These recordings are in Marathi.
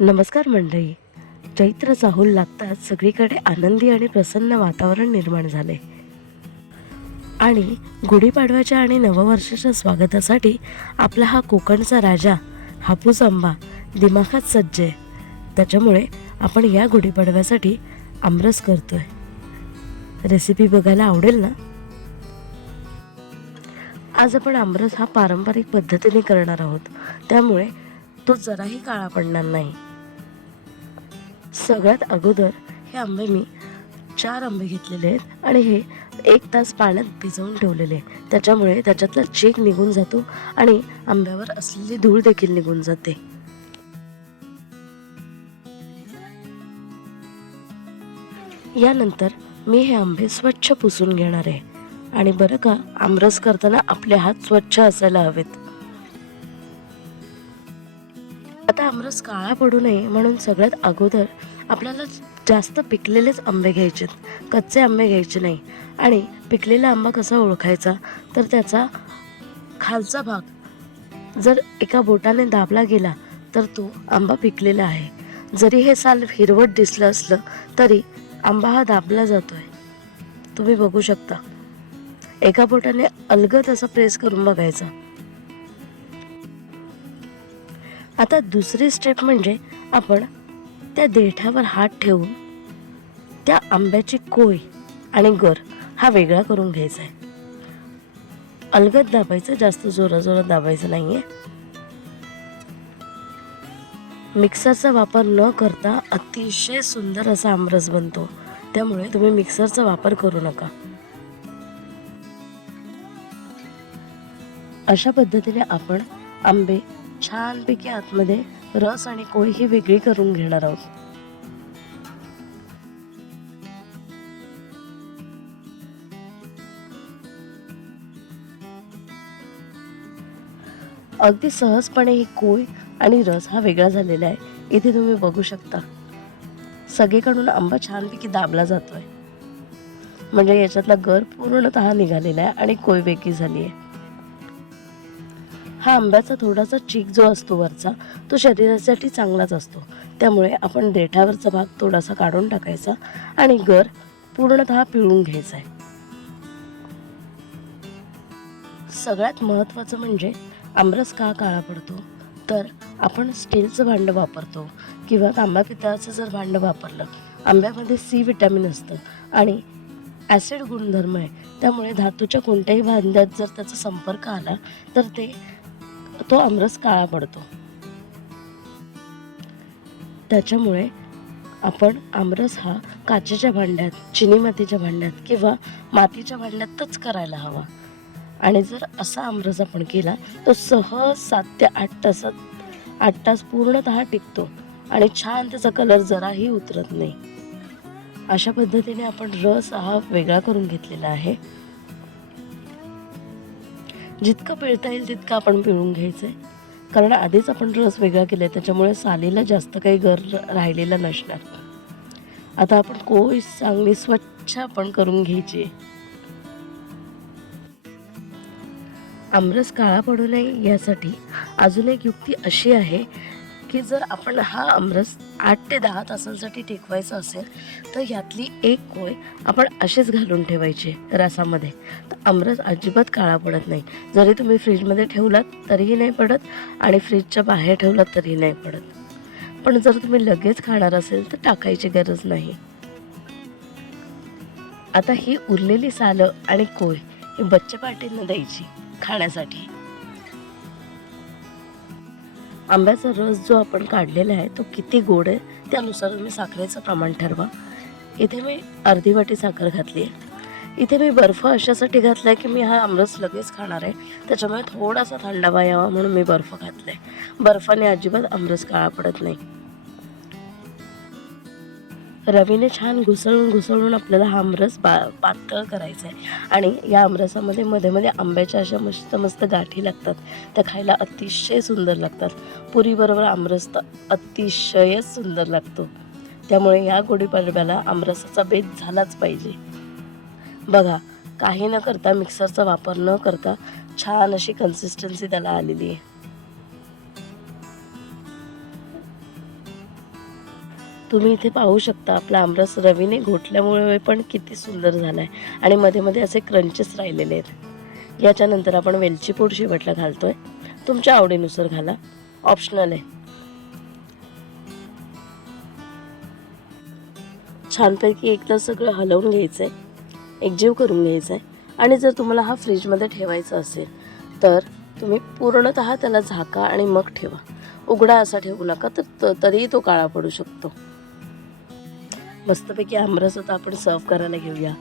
नमस्कार मंडळी. चैत्र चाहूल लागताच सगळीकडे आनंदी आणि प्रसन्न वातावरण निर्माण झाले. आणि गुढीपाडव्याच्या आणि नववर्षाच्या स्वागतासाठी आपला हा कोकणचा राजा हापूस आंबा दिमाखात सज्ज आहे. त्याच्यामुळे आपण या गुढीपाडव्यासाठी आमरस करतोय. रेसिपी बघायला आवडेल ना? आज आपण आमरस हा पारंपरिक पद्धतीने करणार आहोत. त्यामुळे तो जराही काळा पडणार नाही. सगळ्यात अगोदर हे आंबे मी चार आंबे घेतलेले आहेत आणि हे एक तास पाण्यात भिजवून ठेवलेले आहे. त्याच्यामुळे त्याच्यातला चेक निघून जातो आणि आंब्यावर असलेली धूळ देखील निघून जाते. यानंतर मी हे आंबे स्वच्छ पुसून घेणार आहे. आणि बरं का आमरस करताना आपले हात स्वच्छ असायला हवेत. आता आमरस काळा पडू नये म्हणून सगळ्यात अगोदर आपल्याला जास्त पिकलेलेच आंबे घ्यायचे कच्चे आंबे घ्यायचे नाही. आणि पिकलेला आंबा कसा ओळखायचा? तर त्याचा खालचा भाग जर एका बोटाने दाबला गेला तर तो आंबा पिकलेला आहे. जरी हे साल हिरवट दिसलं असलं तरी आंबा हा दाबला जातो आहे तुम्ही बघू शकता. एका बोटाने अलगद असा प्रेस करून बघायचा. आता दुसरी स्टेप म्हणजे आपण त्या देठावर हात ठेवून त्या आंब्याची कोय आणि गर हा वेगळा करून घ्यायचा आहे. अलगद दाबायचं जास्त जोरा जोरात दाबायचं नाहीये. मिक्सरचा वापर न करता अतिशय सुंदर असा आमरस बनतो. त्यामुळे तुम्ही मिक्सरचा वापर करू नका. अशा पद्धतीने आपण आंबे छानपैकी आतमध्ये रस आणि कोळी ही वेगळी करून घेणार आहोत. अगदी सहजपणे ही कोय आणि रस हा वेगळा झालेला आहे. इथे तुम्ही बघू शकता. सगळीकडून आंबा छानपैकी दाबला जातोय. म्हणजे याच्यातला गर पूर्णतः निघालेला आहे आणि कोय वेगळी झाली आहे. हा आंब्याचा थोडासा चीक जो असतो वरचा तो शरीरासाठी चांगलाच असतो. त्यामुळे आपण देठावरचा भाग थोडासा काढून टाकायचा आणि गर पूर्णतः पिळून घ्यायचा आहे. सगळ्यात महत्त्वाचं म्हणजे आमरस का काळा पडतो? तर आपण स्टीलचं भांडं वापरतो किंवा तांबा पितळाचं जर भांडं वापरलं आंब्यामध्ये सी विटॅमिन असतं आणि ॲसिड गुणधर्म आहे. त्यामुळे धातूच्या कोणत्याही भांड्यात जर त्याचा संपर्क आला तर ते तो आमरस काळा पडतो. त्याच्यामुळे आपण आमरस हा काचेच्या भांड्यात चिनी मातीच्या भांड्यात किंवा मातीच्या भांड्यातच करायला हवा. आणि जर असा आमरस आपण केला तो सहज सात ते आठ तासात आठ तास पूर्णतः टिकतो आणि छान त्याचा कलर जराही उतरत नाही. अशा पद्धतीने आपण रस हा वेगळा करून घेतलेला आहे. जितकं पिळता येईल तितकं आपण पिळून घ्यायचं आहे कारण आधीच आपण रस वेगळा केला आहे त्याच्यामुळे सालीला जास्त काही गर राहिलेला नसणार. आता आपण कोय चांगली स्वच्छ आपण करून घ्यायची. आमरस काळा पडू नये यासाठी अजून एक युक्ती अशी आहे की जर आपण हा आमरस आठ ते दहा तासांसाठी टिकवायचं असेल तर यातली एक कोय आपण अशीच घालून ठेवायची रसामध्ये. तर आमरस अजिबात काळा पडत नाही. जरी तुम्ही फ्रीजमध्ये ठेवलात तरीही नाही पडत आणि फ्रीजच्या बाहेर ठेवलात तरीही नाही पडत. पण जर तुम्ही लगेच खाणार असेल तर टाकायची गरज नाही. आता ही उरलेली सालं आणि कोय ही बच्चे पार्टींना द्यायची खाण्यासाठी. आंब्याचा रस जो आपण काढलेला आहे तो किती गोड आहे त्यानुसार तुम्ही साखरेचं प्रमाण ठरवा. इथे मी अर्धी वाटी साखर घातली आहे इथे मी बर्फ अशासाठी घातला आहे की मी हा आमरस लगेच खाणार आहे. त्याच्यामुळे थोडासा थंडावा यावा म्हणून मी बर्फ घातला आहे बर्फाने अजिबात आमरस काळा पडत नाही. रवीने छान घुसळून घुसळून आपल्याला हा आमरस बा पातळ करायचा आहे. आणि या आमरसामध्ये मध्ये मध्ये आंब्याच्या अशा मस्त मस्त गाठी लागतात. त्या खायला अतिशय सुंदर लागतात. पुरीबरोबर आमरस तर अतिशयच सुंदर लागतो. त्यामुळे या गुढीपाडव्याला आमरसाचा बेत झालाच पाहिजे. बघा काही न करता मिक्सरचा वापर न करता छान अशी कन्सिस्टन्सी त्याला आलेली आहे. तुम्ही इथे पाहू शकता आपला आमरस रवीने घोटल्यामुळे पण किती सुंदर झाला आहे आणि मध्ये मध्ये असे क्रंचेस राहिलेले आहेत. याच्यानंतर आपण वेलची पूड शेवटला घालतोय. तुमच्या आवडीनुसार घाला. ऑप्शनल आहे. छानपैकी एकदा सगळं हलवून घ्यायचं आहे एकजीव करून घ्यायचं आहे आणि जर तुम्हाला हा फ्रीजमध्ये ठेवायचा असेल तर तुम्ही पूर्णतः त्याला झाका आणि मग ठेवा. उघडा असा ठेवू नका तर त- तरीही तो काळा पडू शकतो. मस्तपैकी आमरस आता आपण सर्व करायला घेऊया.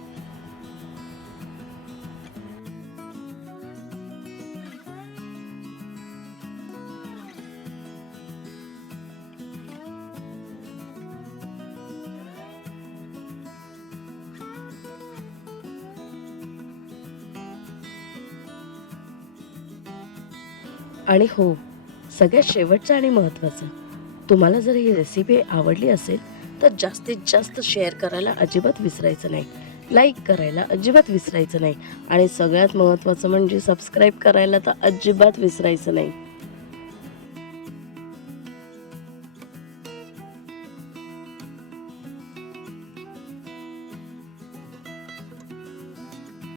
आणि हो सगळ्यात शेवटचं आणि महत्त्वाचं तुम्हाला जर ही रेसिपी आवडली असेल तर जास्तीत जास्त शेअर करायला अजिबात विसरायचं नाही. लाईक करायला अजिबात विसरायचं नाही. आणि सगळ्यात महत्त्वाचं म्हणजे सबस्क्राईब करायला तर अजिबात विसरायचं नाही.